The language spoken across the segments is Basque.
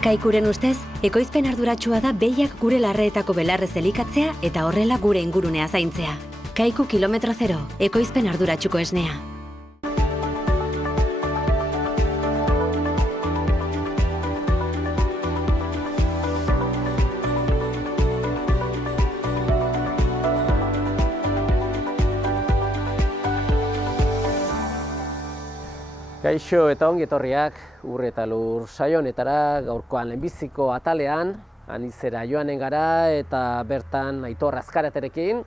Kaikuren ustez, ekoizpen arduratsua da behiak gure larreetako belarrez elikatzea eta horrela gure ingurunea zaintzea. Kaiku kilometro zero, ekoizpen arduratsuko esnea. Kaixo eta ongi etorriak Ur eta Lur saio honetara, gaurkoan lehenbiziko atalean Anizera joanen gara eta bertan Aitor Azkaraterekin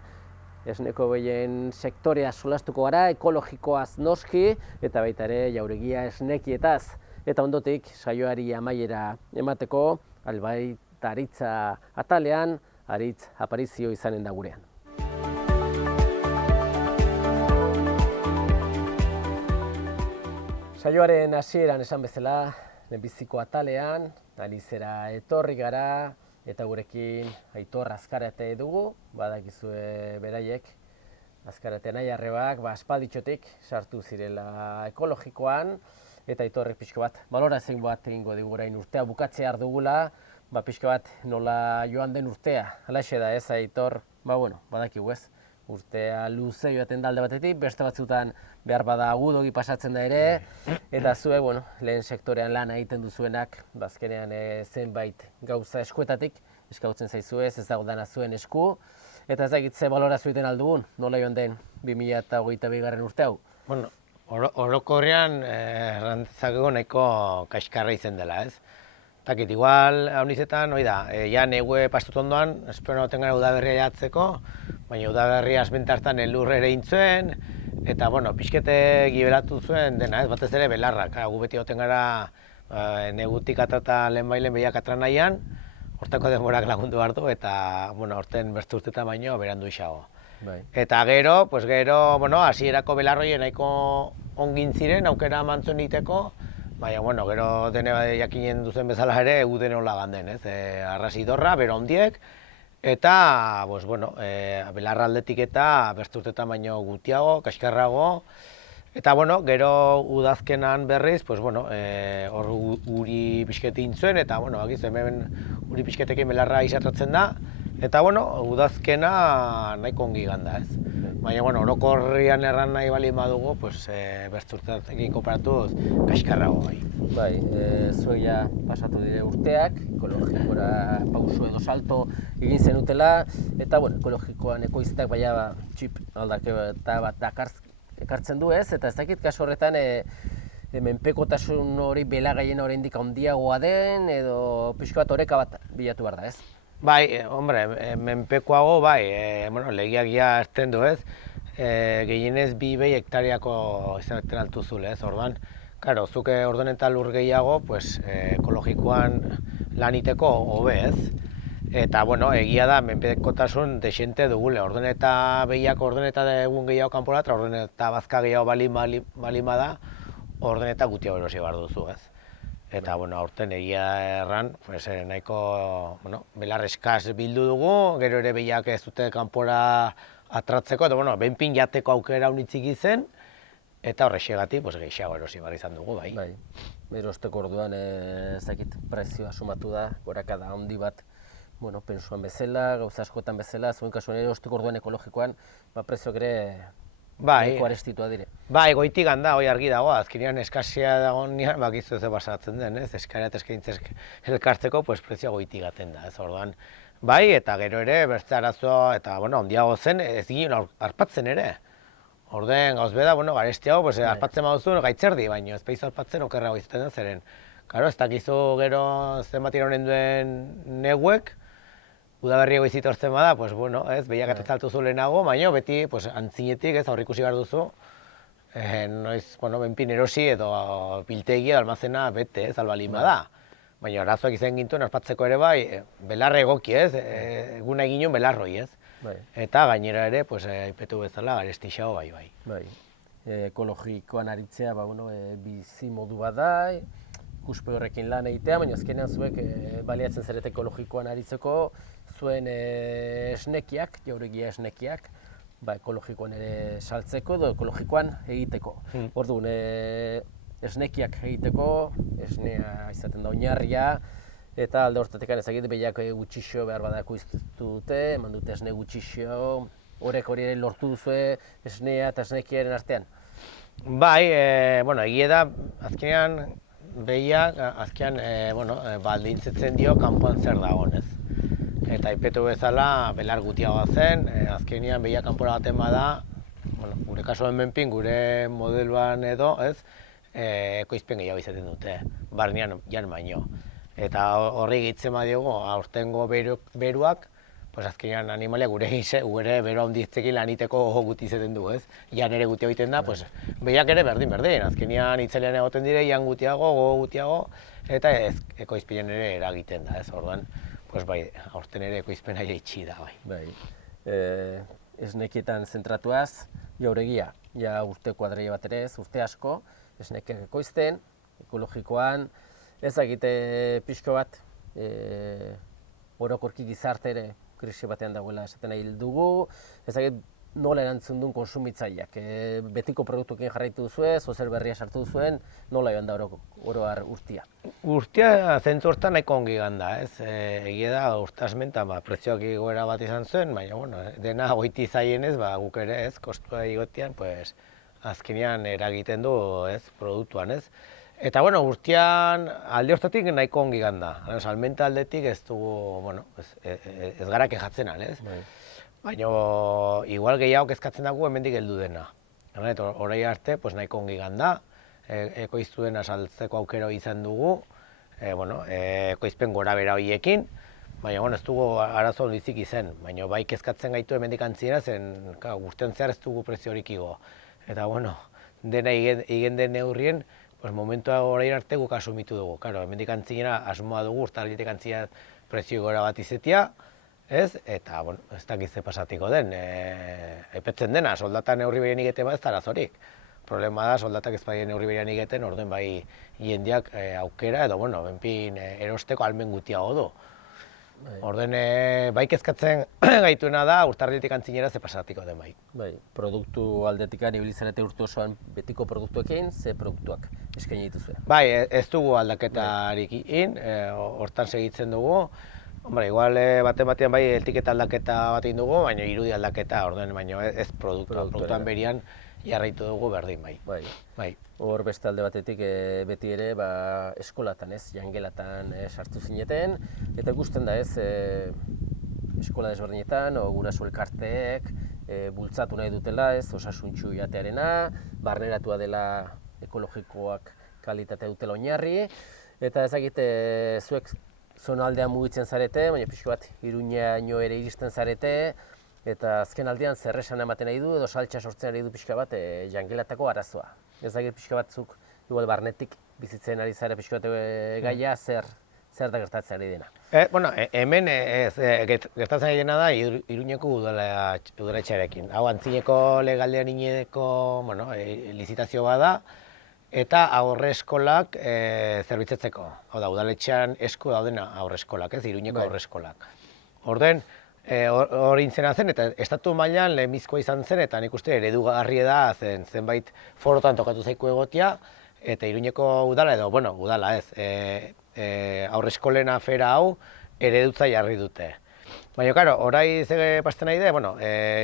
esneko behien sektorea solastuko gara, ekologikoaz noski eta baita ere jauregia esnekietaz. Eta ondotik saioari amaiera emateko Albaita Aritza atalean Aritz aparizio izanen da gurean. Saioaren hasieran esan bezala, lehenbiziko atalean, Anizera etorri gara, eta gurekin Aitor Azkarate dugu, badakizue beraiek, Azkarate nahi arrebak, aspalditxotik sartu zirela ekologikoan, eta Aitorrek pixko bat, balorazio bat egingo digu orain urtea bukatzea dugula, pixko bat nola joan den urtea, halaxe da ez Aitor, badakigu ez. Urtea luze joaten da alde batetik, beste batzutan behar bada agudogi pasatzen da ere, eta zue, lehen sektorean lan egiten duzuenak, bazkenean zenbait gauza eskuetatik, eskautzen zaizue, ez dago dana zuen esku, eta ez dakit ze balorazio egiten aldugun, nola joan den 2022. Urte hau? Orokorrean errantzakego nahiko kaskarra izen dela, ez? Takit, igual, haunizetan, ja negue pastut ondoan, espero noten gara udaberria jatzeko, baina udaberria asbentartan elurre ere intzuen, eta, pixkete gibelatu zuen dena, ez, batez ere belarrak. Gu beti oten gara negutik atrata lehenbailen behiak atra nahian, hortako denborak lagundu hartu, eta, horten beste urtetan baino berandu isago. Eta gero, hasierako belarroien nahiko ongin ziren, aukera mantzuen egiteko, baina, gero dene jakinen duzen bezala ere, egu denola ganden, ez? Arrasidorra, bero ondiek, eta, belarra aldetik eta beste urtetan baino gutiago, kaskarrago, eta, gero udazkenan berriz, hor uri pixkete intzuen, eta, bakizu, hemen uri pixketekin belarra izatratzen da, eta, udazkena nahiko ongi ganda, ez? Baina, orokorrian erran nahi bali badugu, beste urtearekin konparatuz kaskarrago bai. Zuek ja pasatu dire urteak, ekologikora pauso edo salto egin zenutela, eta ekologikoan ekoizteak baina txip aldaketa bat ekartzen du ez, eta ez dakit kasu horretan menpekotasun hori belagaien oraindik handiagoa den, edo pixko bat oreka bat bilatu behar da ez? Bai, menpekoago bai, legiak ja erten du ez, gehienez 2 hektariako izaten altuzule ez, orduan, karo, zuke orduan eta lur gehiago, ekologikoan laniteko hobe ez, eta, egia da, menpekotasun desente dugule, orduan eta behiak orduan eta egun gehiago kanporatra, orduan eta bazka gehiago balima da, orduan eta gutiago erosi behar duzu ez. Eta, aurten egia erran, nahiko belar eskaz bildu dugu, gero ere behiak ez dute kanpora atratzeko, eta, benpin jateko aukera unitzik izen, eta horrexegatik, gehiago erosi behar izan dugu, bai. Erosteko orduan, ez dakit, prezioa sumatu da, gorakada handi bat, pentsuan bezala, gauza askotan bezala, zuen kasuan erosteko orduan ekologikoan, prezioak ere nahiko arestitua dire. Bai, goitik handa, hoi argi dago, azkenean eskazia dagoenean, bakizu ez basatzen den, ez? Eskaera eta eskaintzek elkartzeko, prezioa goitik gaten da, ez orduan. Bai, eta gero ere, bertze arazoa, eta, handiago zen, ez ginen arpatzen ere. Orden, gauz beda, garestiago, arpatzen baduzu gaitzerdi, baina ez behizu arpatzen okerrago izaten den zeren. Karo, ez dakizu gero zenbat iranen duen neguek, udaberriago izitortzen bada, behiak atatzaltu zu lehenago, baina beti antzinetik ez aurrikusi behar duzu, noiz, benpin erosi edo biltegi edo almazena bete ez albalin bada. Baina arazoak izan gintuen arpatzeko ere bai, belarre egoki ez, eguna egin nuen belarroi ez. Eta gainera ere, aipetu bezala, garestixago bai. Ekologikoan aritzea, bizi modu bat da, ikuspe horrekin lan egitea, baina azkenean zuek baliatzen zarete ekologikoan aritzeko, zuen esnekiak, jauregia esnekiak, ekologikoan ere saltzeko edo ekologikoan egiteko. Orduan, esnekiak egiteko, esnea izaten da oinarria, Eta alde hortatik ezagite behiak gutxixo behar badako iztu dute, eman dute esne gutxixo, horrek hori ere lortu duzue esnea eta esnekiaren artean. Bai, egia da, azkenean behiak, baldintzetzen dio kanpoan zer dagoen, ez? Eta aipetu bezala, belar gutiagoa zen, azkenean behiak kanpora baten bada, gure kasuan menpin, gure modeluan edo, ez? Ekoizpen gehiago izaten dute, barnean jan baino. Eta horri egitzen badiogu, aurtengo beruak, pues azkenean animalia gure bero handitzekin laniteko guti izaten du, ez? Jan ere gutia egiten da, pues behiak ere berdin, azkenean itzalean egoten dire, jan gutiago, gogo gutiago, eta ekoizpenen ere eragiten da, ez? Orduan, pues bai, aurten ere ekoizpena jaitsi da, bai. Esnekietan zentratuaz, jauregia, ja urte kuadreia bat ere ez, urte asko, esneken ekoizten, ekologikoan, ezagite pixko bat, orokorki gizarte ere krisi batean dagoela esaten nahi dugu, ezagit nola erantzun duen konsumitzaileak. Betiko produktuekin jarraitu duzue, zer berria sartu duzuen, nola joan da oroar urtia? Urtia zentzu hortan nahiko ongi ganda, ez? Egia da, urtasmenta, prezioak igoera bat izan zuen, baina, dena goiti zaienez, guk ere, ez? Kostua igotian, pues, azkenean eragiten du, ez? Produktuan, ez? Eta, urtean alde hortatik nahiko ongi ganda. Salmenta aldetik ez dugu, ez gara kejatzen, ez? Baina, igual gehiago kezkatzen dugu hemendik heldu dena. Horai arte, nahiko ongi ganda, ekoiztu dena saltzeko aukero izan dugu, ekoizpen gora bera horiekin, baina, ez dugu arazo hondizik izen, baina bai kezkatzen gaitu hemendik antziera, zen urtean zehar ez dugu prezio horik igo. Eta, dena igen den neurrien, momentua orain arte guk asumitu dugu. Hemendik antzinera asmoa dugu, urtarriletik antzinera prezio gora bat izetia, ez? Eta, ez dakiz ze pasatiko den. Epetzen dena, soldata neurri berean egiten bat ez da arazorik. Problema da, soldatak ez badien neurri berean egiten, orduan bai jendeak aukera edo, benpin erosteko almen gutiago du. Orduan, bai kezkatzen gaituena da, urtarriletik antzinera ze pasatiko den bai. Produktu aldetik ibilizarete urte osoan betiko produktuekin, ze produktuak eskaini dituzue? Bai, ez dugu aldaketarik egin, hortan segitzen dugu. Igual batean bai etiketa aldaketa bat egin dugu, baina irudi aldaketa, orduan, baina ez produktuan berian jarraitu dugu berdin bai. Hor beste alde batetik beti ere eskolatan, jangelatan sartu zineten, eta ikusten da eskola desberdinetan, guraso elkarteek bultzatu nahi dutela, osasuntsu jatearena, barneratua dela ekologikoak kalitatea dutela oinarri, eta ezagite zuek zonaldean mugitzen zarete, baina pixko bat Iruñaino ere iristen zarete, eta azken aldean zer esan ematen nahi du edo saltsa sortzen ari du pixka bat jangelatako arazoa. Ezagit pixka batzuk, igual barnetik bizitzen ari zara pixka bat gaia, zer da gertatzen ari dena? Hemen gertatzen ari dena da Iruñeko udaletxearekin. Hau antzineko legaldean inedeko lizitazio bada, eta aurreskolak zerbitzatzeko. Hau da, udaletxean esku daudena aurreskolak, Iruñeko aurreskolak. Orden, hori intzena zen, eta estatu mailan lehenbizkoa izan zen, eta nik uste eredugarria da zenbait forotan tokatu zaiku egotia, eta Iruñeko udala edo, udala ez, aurreskolen afera hau eredutza jarri dute. Baina, karo, orai ze pasten nahi de,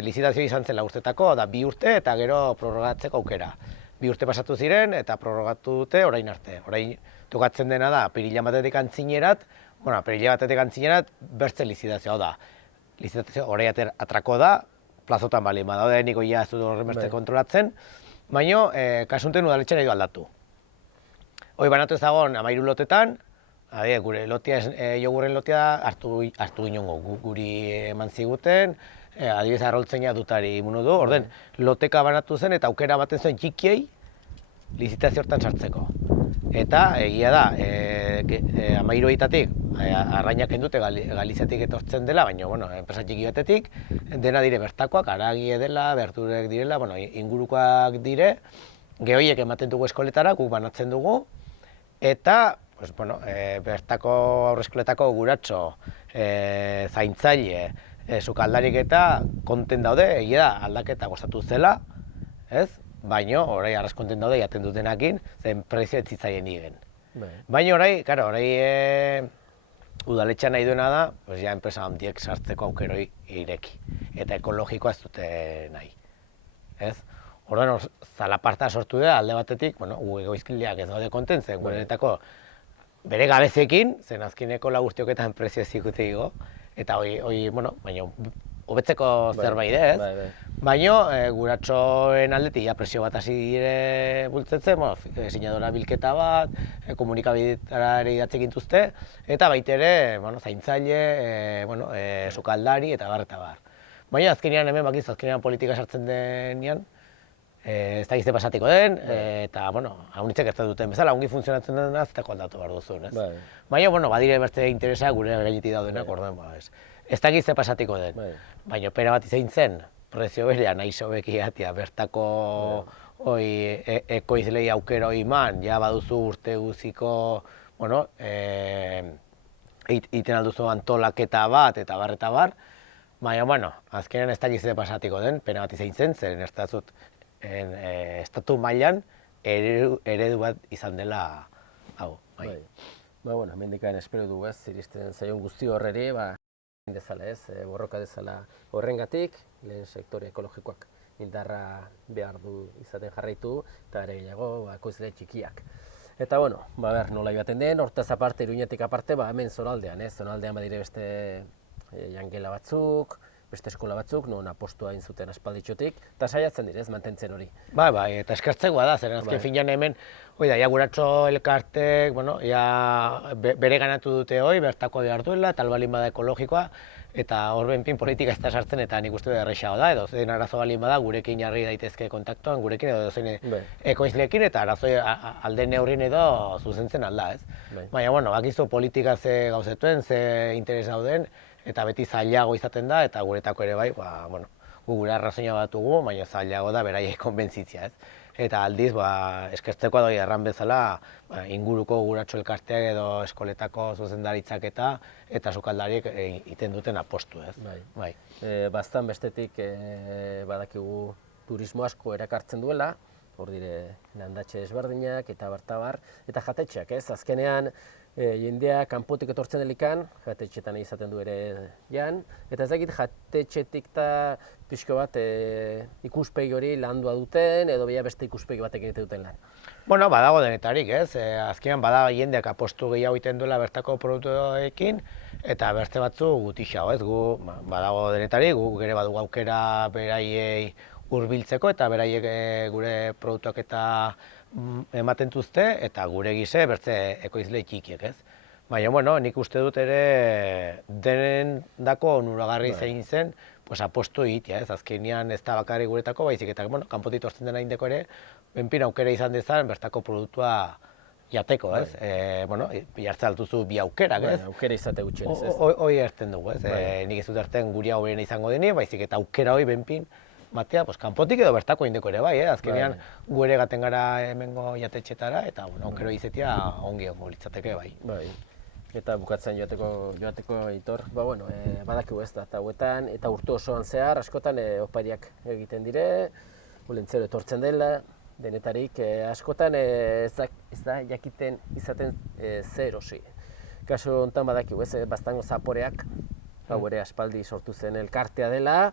lizitazio izan zen urtetako, da 2 urte eta gero prorrogatzeko aukera. 2 urte pasatu ziren eta prorrogatu dute orain arte. Orain tokatzen dena da, apirila batetik antzinerat, bertze lizitazioa da. Lizitazio orain atrako da, plazotan bali badaude, niko ja ez dut horren beste kontrolatzen, baina kasunten udaletxean nahi du aldatu. Hoi banatu ez dagoen 13 lotetan, gure lotia, jogurren lotia hartu ginen guri eman ziguten, adibidez arroltzeina dutari imunu du, orden loteka banatu zen eta aukera baten zuen txikiei lizitazio hortan sartzeko. Eta egia da, 13etatik arrainak endute Galiziatik etortzen dela, baina enpresa txiki batetik, dena dire bertakoak, haragie dela, berturek direla, ingurukoak dire, gehoiek ematen dugu eskoletara, guk banatzen dugu, eta bertako aurreskoletako guratxo, zaintzaile, sukaldarik eta konten daude, egia da aldaketa gozatu zela, baina orai arras konten daude jaten dutenakin, zen prezio ez zitzaien igen. Baina orai udaletxea nahi duena da, pues ja enpresa handiek sartzeko aukeroi ireki. Eta ekologikoa ez dute nahi. Ez? Orduan, zalaparta sortu da alde batetik, bueno, gu egoizkileak ez gaude kontentzen, gurenetako bere gabezekin, zen azkeneko laguztioketan prezio ez zikute igo, eta bueno, baina hobetzeko zerbait ez? Baina guratxoen aldetik ja presio bat hasi dire bultzetzen, sinadora bilketa bat, komunikabidetara ere idatzi gintuzte, eta baitere zaintzaile, sukaldari eta bar. Baina azkenean hemen bakiz, azkenean politika sartzen denean, ez da gizte pasatiko den, eta, haunitzek ez duten bezala, ongi funtzionatzen dena azteko aldatu behar duzun, ez? Baina, badire beste interesa gure gainetik daudenak, orduan, ez da gizte pasatiko den. Baina, pera bat izan zen, prezio berean nahi sobeki atia, bertako ekoizlei aukero iman, ja baduzu urte guziko, iten alduzu antolaketa bat, eta bar, baina, azkenean ez da gizte pasatiko den, pena bat izan zen, zeren estatu mailan eredu bat izan dela hau. Hemendikan espero du ez, iristen zaion guzti horreri, dezala ez, borroka dezala horrengatik, lehen sektore ekologikoak indarra behar du izaten jarraitu, eta ere gehiago ekoizle txikiak. Eta nola joaten den, hortaz aparte, Iruñetik aparte, hemen zonaldean, zonaldean badire beste jangela batzuk, beste eskola batzuk, non apostua egin zuten aspalditxotik, eta saiatzen direz, mantentzen hori. Eta eskertzekoa da, zeren azken finean hemen, guratxo elkartek, bere ganatu dute bertako behar duela, tal balin bada ekologikoa, eta hor benpin politika ez da sartzen, eta nik uste errexago da, edo zein arazo balin bada, gurekin jarri daitezke kontaktuan, gurekin edo zein ekoizlekin, eta arazo alde neurrin edo zuzentzen alda, ez? Baina, bakizu politika ze gauzetuen, ze interes dauden, eta beti zailago izaten da, eta guretako ere bai, gu gure arrazoina batugu, baina zailago da beraiek konbentzitzea, ez? Eta aldiz, eskertzeko doi erran bezala, inguruko guratxo elkarteak edo eskoletako zuzendaritzak eta sukaldariek egiten duten apostu, ez? Bastan bestetik badakigu turismo asko erakartzen duela, hor dire landatxe ezberdinak eta bartabar, eta jatetxeak, ez? Azkenean, jendea kanpotik etortzen delikan, jatetxetan izaten du ere jan, eta ez dakit jatetxetik eta pixko bat ikuspegi hori landua duten, edo beste ikuspegi batek egiten duten lan. Badago denetarik, ez? Azkenean badago jendeak apostu gehiago egiten duela bertako produktuekin, eta beste batzu gutixago, ez? Gu badago denetarik, gu ere badugu aukera beraiei hurbiltzeko eta beraiek gure produktuak eta ematen duzte, eta gure gize bertze ekoizle txikiek, ez? Baina, nik uste dut ere denen dako onuragarri zein zen, apostu egitea, ez? Azkenean ez da bakarrik guretako, baizik eta kanpotik tortzen dena indeko ere, benpin aukera izan dezan bertako produktua jateko, ez? Jartzen altuzu bi aukerak, ez? Aukera izate gutxenez, ez? Hoi erten dugu, ez? Nik ez dut erten guria hoberena izango deni, baizik eta aukera hoi benpin batea, kanpotik edo bertako indeko ere bai, azkenean gu ere gaten gara hemengo jatetxetara, eta aukero izatea ongi litzateke bai. Eta bukatzen joateko Aitor, badakigu ez da, eta hauetan, eta urte osoan zehar, askotan opariak egiten dire, olentzero etortzen dela, denetarik, askotan ez da jakiten izaten zer osi. Kasu honetan badakigu ez, bastango zaporeak, hau ere aspaldi sortu zen elkartea dela,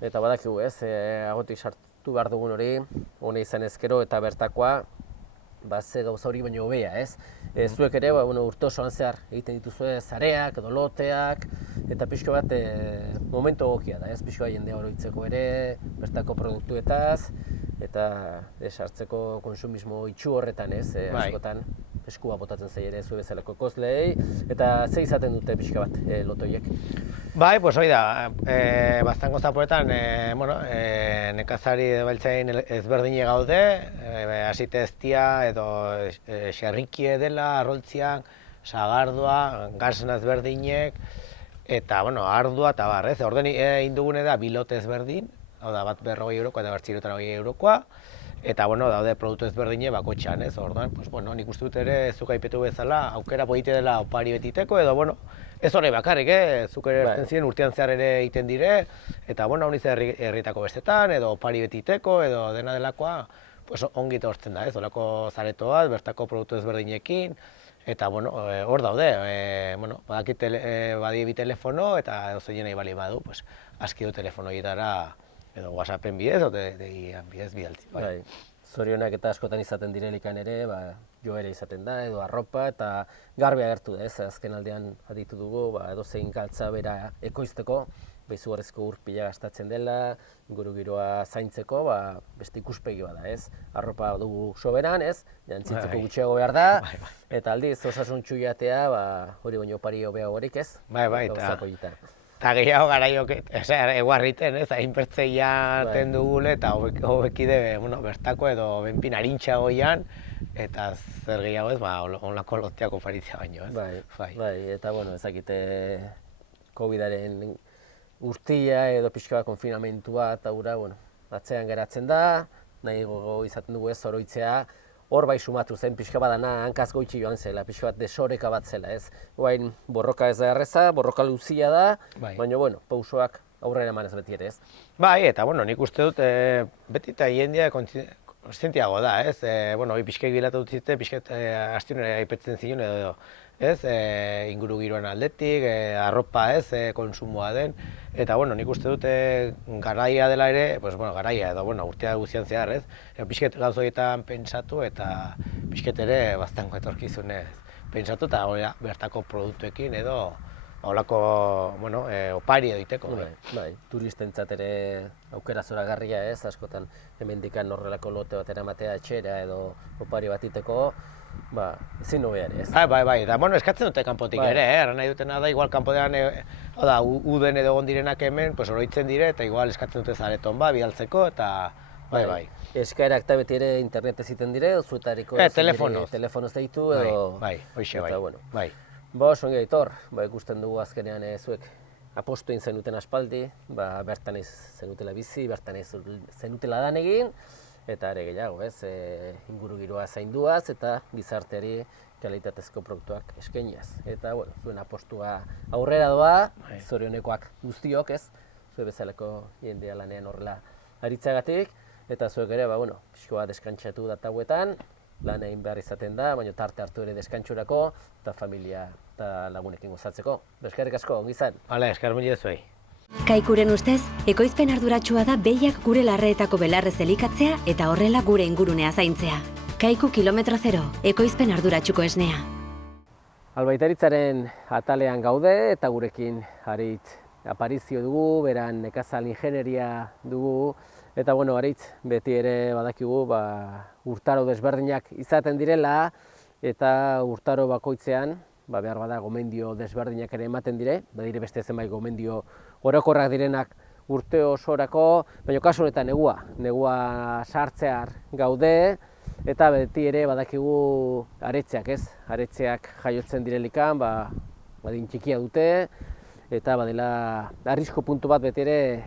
eta badakigu ez, agotik sartu behar dugun hori, hone izan ezkero eta bertakoa, ze gauza hori baino hobea, ez? Zuek ere, urte osoan zehar egiten dituzue zareak edo loteak, eta pixko bat momentu egokia da, ez? Pixko bat jendea oroitzeko ere, bertako produktuetaz, eta sartzeko konsumismo itxu horretan, ez? Askotan eskua botatzen zei ere zu bezalako ekoizleei, eta ze izaten dute pixka bat lotoiek? Hoi da, bastango zaporetan, nekazari beltzain ezberdine gaude, hasite eztia edo xerrikie dela, arroltziak, sagardua, gasen ezberdinek, eta ardua eta bar, ez? Orden indugune da bilote ezberdin, hau da bat 40 eurokoa eta bat 30 eurokoa, eta daude produktu ezberdine bakotxan, ez? Orduan, nik uste dut ere zuk aipetu bezala, aukera poite dela opari betiteko, edo ez hori bakarrik, zuk ere erten ziren urtean zehar ere egiten dire, eta honiz herritako bestetan, edo opari betiteko, edo dena delakoa, ongi tortzen da, ez? Olako zaretoa, bertako produktu ezberdinekin, Eta, bueno, hor daude, badakit badie bi telefono, eta edozein nahi bali badu, pues, aski du telefono horietara, edo WhatsAppen bidez, edo degian bidez bidaltzi. Bai. Zorionak eta askotan izaten direlikan ere, joera izaten da, edo arropa, eta garbi agertu da, ez? Azken aldean aditu dugu, edozein galtza bera ekoizteko, izugarrizko ur pila gastatzen dela, ingurugiroa zaintzeko, beste ikuspegi bada, ez? Arropa dugu soberan, ez? Jantzitzeko gutxiago behar da, eta aldiz osasuntsu jatea, hori baino opari hobeagorik, ez? Bai, eta gehiago garaiok, eguarriten, ez? Hainpertzeia ten dugule, eta hobekide bertako edo benpin harintxagoian, eta zer gehiago ez, onlako loteak oparitzea baino, ez? Bai, eta ezakite COVID-aren urtia edo pixka bat konfinamentua eta hura, atzean geratzen da, nahi gogo izaten dugu ez oroitzea, hor bai sumatu zen pixka badana hankaz goitxi joan zela, pixka bat desoreka bat zela, ez? Guain borroka ez da erreza, borroka luzia da, baina, pausoak aurrera emanez beti ere, ez? Bai, eta, nik uste dut, beti eta jendia kontzientiago da, ez? Hoi pixkek bilatu dut zite, pixket astionera aipetzen zion edo, ez? Inguru giroan aldetik, arropa ez, konsumoa den, eta, nik uste dut garaia dela ere, garaia edo, urtea guztian zehar, ez? Pixket gauzoietan pentsatu eta pixket ere baztango etorkizunez pentsatu eta bertako produktuekin edo holako, opari edo iteko. Bai, turistentzat ere aukera zoragarria ez, askotan hemendikan horrelako lote bat eramatea etxera edo opari bat iteko, ezin hobea ere ez. Bai, eta eskatzen dute kanpotik ere, erran nahi dutena da, igual kanpotean, uden edo egon direnak hemen, oroitzen dire, eta igual eskatzen dute zareton bidaltzeko, eta bai. Eskaerak eta beti ere internetez egiten dire, zuetariko telefonoz deitu edo... Bai, hoxe bai. Songi Aitor, ikusten dugu azkenean zuek apostu egin zenuten aspaldi, bertan ez zenutela bizi, bertan ez zenutela lan egin, eta ere gehiago, ez, ingurugiroa zainduaz eta gizarteari kalitatezko produktuak eskainiaz. Eta, zuen apostua aurrera doa, zorionekoak guztiok, ez, zue bezaleko jendea lanean horrela aritzagatik, eta zuek ere, pixkoa deskantxatu datauetan, lan egin behar izaten da, baina tarte hartu ere deskantxurako, eta familia eta lagunekin gozatzeko. Eskerrik asko, ongi izan. Esker mila zuei. Kaikuren ustez, ekoizpen arduratsua da behiak gure larreetako belarrez elikatzea eta horrela gure ingurunea zaintzea. Kaiku kilometro zero, ekoizpen arduratsuko esnea. Albaitaritzaren atalean gaude eta gurekin Aritz aparizio dugu, beran nekazal ingenieria dugu, eta Aritz beti ere badakigu urtaro desberdinak izaten direla, eta urtaro bakoitzean behar bada gomendio desberdinak ere ematen dire, badire beste zenbait gomendio orokorrak direnak urte osorako, baina kasu honetan negua sartzear gaude, eta beti ere badakigu aretzeak, ez? Aretzeak jaiotzen direlikan, badin txikia dute, eta badela arrisko puntu bat beti ere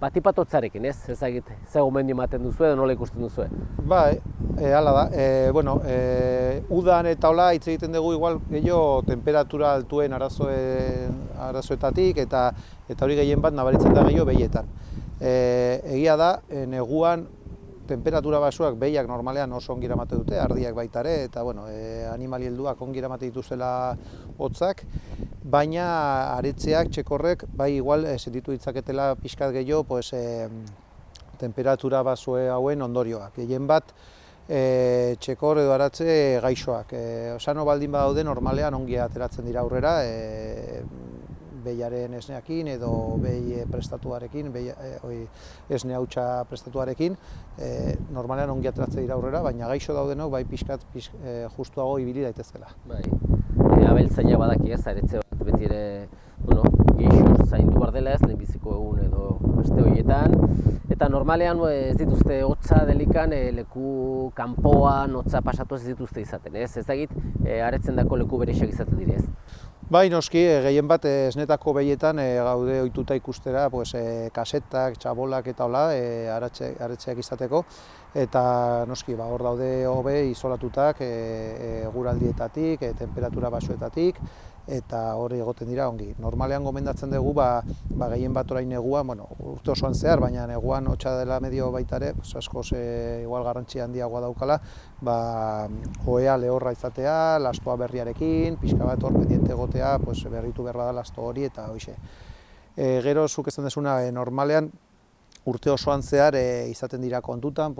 batipatotzarekin, ez? Ezagit, ze gomendio ematen duzu edo nola ikusten duzu? Bai, hala da. Udan eta hola hitz egiten dugu igual gehiago temperatura altuen arazoetatik eta hori gehien bat nabaritzen da gehiago behietan. Egia da, neguan temperatura basuak behiak normalean oso ongi eramate dute, ardiak baita ere, eta animali helduak ongi eramate dituzela hotzak, baina aretzeak, txekorrek, bai igual sentitu ditzaketela pixkat gehiago temperatura basue hauen ondorioak. Gehien bat txekor edo aratze gaixoak. Osano baldin badaude normalean ongi ateratzen dira aurrera, behiaren esneakin edo behi prestatuarekin, esne hautsa prestatuarekin, normalean ongi ateratzen dira aurrera, baina gaixo daudenok bai pixkat justuago ibili daitezkela. Bai, abeltzaina badaki ez, aretze bat beti ere, geixo zaindu behar dela ez, lehenbiziko egun edo beste horietan, eta normalean ez dituzte hotza delikan leku kanpoan hotza pasatu ez dituzte izaten, ez? Ez dakit aretzen dako leku berexak izaten direz. Bai, noski, gehien bat esnetako behietan gaude ohituta ikustera kasetak, txabolak eta hola, aretzeak izateko, eta noski, hor daude hobe isolatutak eguraldietatik, temperatura basuetatik, eta hori egoten dira ongi. Normalean gomendatzen dugu gehien bat orain neguan, urte osoan zehar, baina neguan hotza dela medio baita ere, askoz igual garrantzi handiagoa daukala, ohea lehorra izatea, lastoa berriarekin, pixka bat hor pendiente egotea, berritu behar da lasto hori eta hoxe. Gero zuk esan dezuna, normalean urte osoan zehar izaten dira kontutan,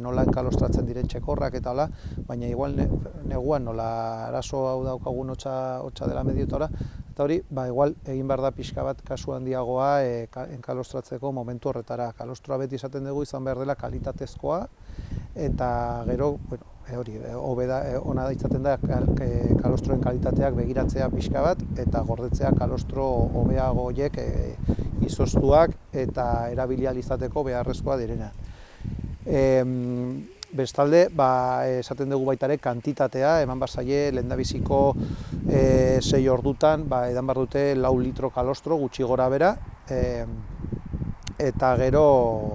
nola enkalostratzen diren txekorrak eta hola, baina igual neguan nola arazo hau daukagun hotza dela medio eta hori, igual egin behar da pixka bat kasu handiagoa enkalostratzeko momentu horretara. Kalostroa beti izaten dugu izan behar dela kalitatezkoa, eta gero, hori, ona da izaten da kalostroen kalitateak begiratzea pixka bat, eta gordetzea kalostro hobeago horiek izoztuak eta erabili ahal izateko beharrezkoa direna. Bestalde, esaten dugu baita ere kantitatea, eman behar zaie lehendabiziko 6 ordutan edan behar dute 4 litro kalostro gutxi gora bera, eta gero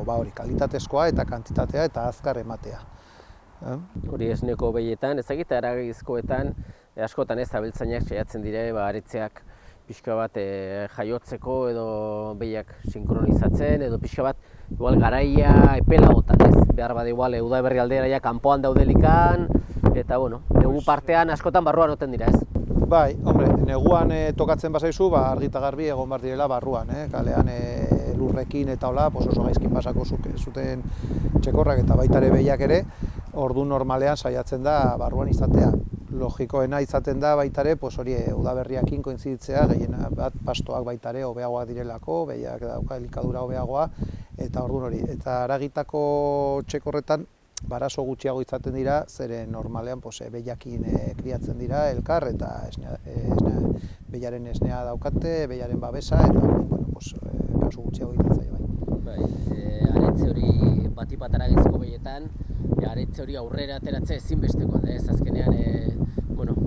hori kalitatezkoa eta kantitatea eta azkar ematea. Hori esneko behietan, ezagite haragizkoetan, askotan ez abeltzainak saiatzen dire, aretzeak pixka bat jaiotzeko edo behiak sinkronizatzen, edo pixka bat igual garaia epelagotan, ez? Behar bada igual udaberri aldera ja kanpoan daudelikan, eta negu partean askotan barruan oten dira, ez? Bai, hombre, neguan tokatzen bazaizu, argi eta garbi egon behar direla barruan, kalean lurrekin eta hola, oso gaizkin pasako zuten txekorrak eta baita ere behiak ere, ordu normalean saiatzen da barruan izatea. Logikoena izaten da baita ere, hori udaberriakin koinziditzea, gehien bat pastoak baita ere hobeagoa direlako, behiak dauka elikadura hobeagoa, eta orduan hori. Eta haragitako txekorretan barazo gutxiago izaten dira, zeren normalean behiakin kriatzen dira elkar, eta behiaren esnea daukate, behiaren babesa, eta kasu gutxiago izaten zaio bai. Aretze hori batipat haragizko behietan, aretze hori aurrera ateratzea ezinbestekoa da, ez azkenean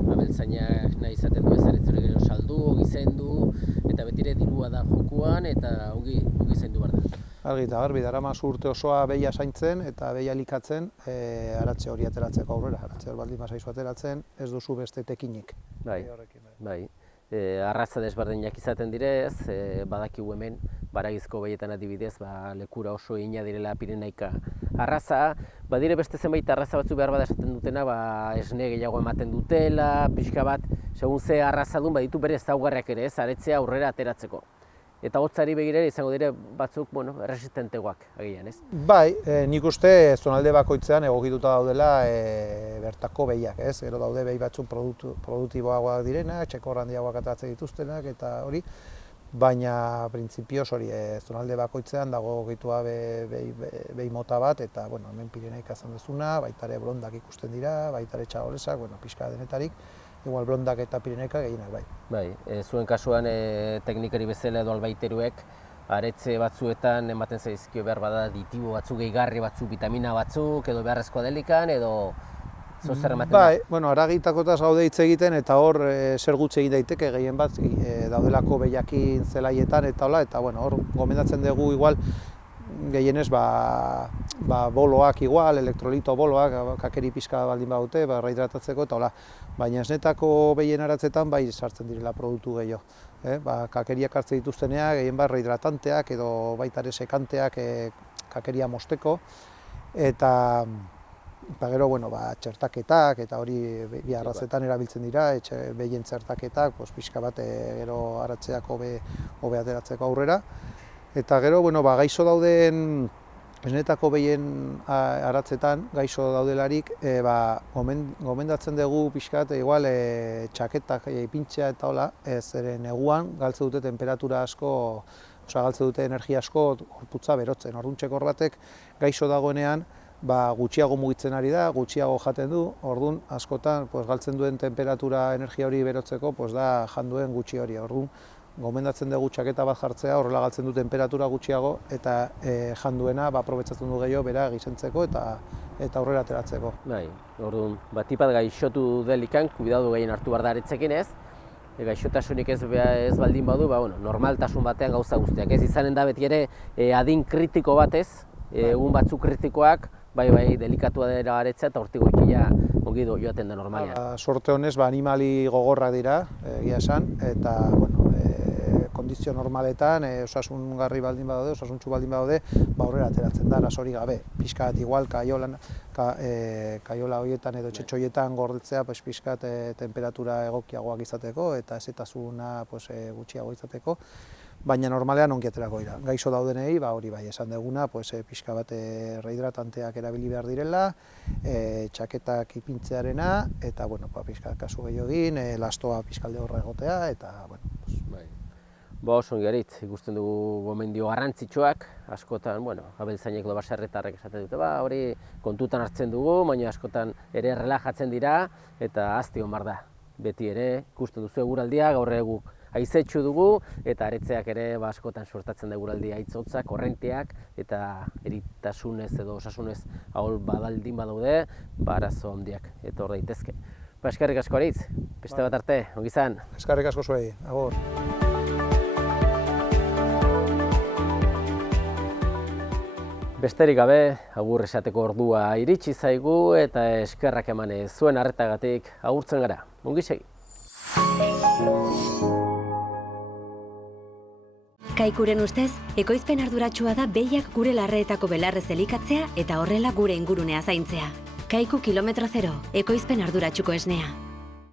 abeltzainak nahi izaten du ez aretze hori gero saldu, ogi zaindu, eta betire dirua da jokuan, eta ogi zaindu behar da. Argi eta garbi, daramazu urte osoa behia zaintzen eta behia elikatzen aratze hori ateratzeko aurrera. Aratze hori baldin bazaizu ateratzen, ez duzu beste tekinik. Bai. Arraza desberdinak izaten direz, badakigu hemen, baragizko behietan adibidez, lekura oso ina direla Pirenaika arraza, badire beste zenbait arraza batzu behar bada esaten dutena, esne gehiago ematen dutela, pixka bat, segun ze arrazadun baditu bere ezaugarriak ere, aretzea aurrera ateratzeko. Eta hotzari begirera izango dire batzuk, erresistentegoak agian, ez? Bai, nik uste zonalde bakoitzean egokituta daudela bertako behiak, ez? Gero daude behi batzuk produktiboagoak direnak, txekor handiagoak ateratzen dituztenak eta hori, baina printzipioz hori zonalde bakoitzean dago egokitua behi mota bat, eta hemen Pirenaika izan duzuna, baita ere blondak ikusten dira, baita ere txagolesak, pixka denetarik, igual blondak eta Pirenaika gehienak bai. Bai, zuen kasuan teknikari bezala edo albaiteruek aretze batzuetan ematen zaizkio behar bada aditibo batzuk, gehigarri batzuk, vitamina batzuk, edo beharrezkoa delikan, edo zer ematen da? Bai, haragitakotaz gaude hitz egiten eta hor zer gutxi egin daiteke gehien bat daudelako behiakin zelaietan eta hola, eta hor gomendatzen dugu igual gehienez boloak igual, elektrolito boloak, kakeri pixka baldin badute, hidratatzeko eta hola. Baina esnetako behien aratzetan bai sartzen direla produktu gehiago. Kakeriak hartzen dituzteneak, gehien hidratanteak edo baita ere sekanteak kakeria mosteko. Eta gero, txertaketak eta hori bi arrazetan erabiltzen dira, behien txertaketak, pixka bat gero aratzeak hobe ateratzeko aurrera. Eta gero, gaixo dauden, esnetako behien aratzetan, gaixo daudelarik, gomendatzen dugu pixkat, igual, txaketak ipintzea eta hola, zeren neguan galtze dute temperatura asko, galtze dute energia asko, gorputza berotzen. Orduan txekor batek gaixo dagoenean, gutxiago mugitzen ari da, gutxiago jaten du, orduan askotan galtzen duen temperatura energia hori berotzeko da janduen gutxi hori. Orduan gomendatzen dugu txaketa bat jartzea, horrela galtzen du temperatura gutxiago eta janduena aprobetxatzen du gehiago bera gizentzeko eta aurrera ateratzeko. Bai, orduan, batipat gaixotu delikan, kuidadu gehien hartu behar da aretzekin ez, gaixotasunik ez baldin badu, normaltasun batean gauza guztiak. Ez izanen da beti ere adin kritiko batez, egun batzuk kritikoak, bai, delikatua dela aretzea eta hortik goitia ongi joaten da normalean. Sorte honez, animali gogorrak dira, egia esan, eta, bueno, kondizio normaletan, osasungarri baldin badaude, osasuntsu baldin badaude, aurrera ateratzen da, arazorik gabe. Pixkat igual, kaiola horietan edo txetxo horietan gordetzea, pixkat temperatura egokiagoak izateko, eta ezetasuna gutxiago izateko, baina normalean ongi aterako dira. Gaixo daudenei, hori bai, esan duguna, pixka bat rehidratanteak erabili behar direla, txaketak ipintzearena, eta, pixka kasu gehiago egin, lastoa pixkalde horra egotea, eta, Oso ongi aritz, ikusten dugu gomendio garrantzitsuak, askotan, abeltzainek edo baserritarrek esaten dute, hori kontutan hartzen dugu, baina askotan ere relajatzen dira, eta azti hon bar da. Beti ere, ikusten duzu eguraldia, gaur egu haizetsu dugu, eta aretzeak ere askotan suertatzen da eguraldia haitz-hotzak, korrenteak, eta eritasunez edo osasunez ahol badaldin badaude, arazo handiak etor daitezke. Eskerrik asko aritz, beste bat arte, ongi izan. Eskerrik asko zuei, agur. Besterik gabe, agur esateko ordua iritsi zaigu eta eskerrak emanez zuen arretagatik agurtzen gara. Ongi segi. Kaikuren ustez, ekoizpen arduratsua da behiak gure larreetako belarrez elikatzea eta horrela gure ingurunea zaintzea. Kaiku kilometro zero, ekoizpen arduratsuko esnea.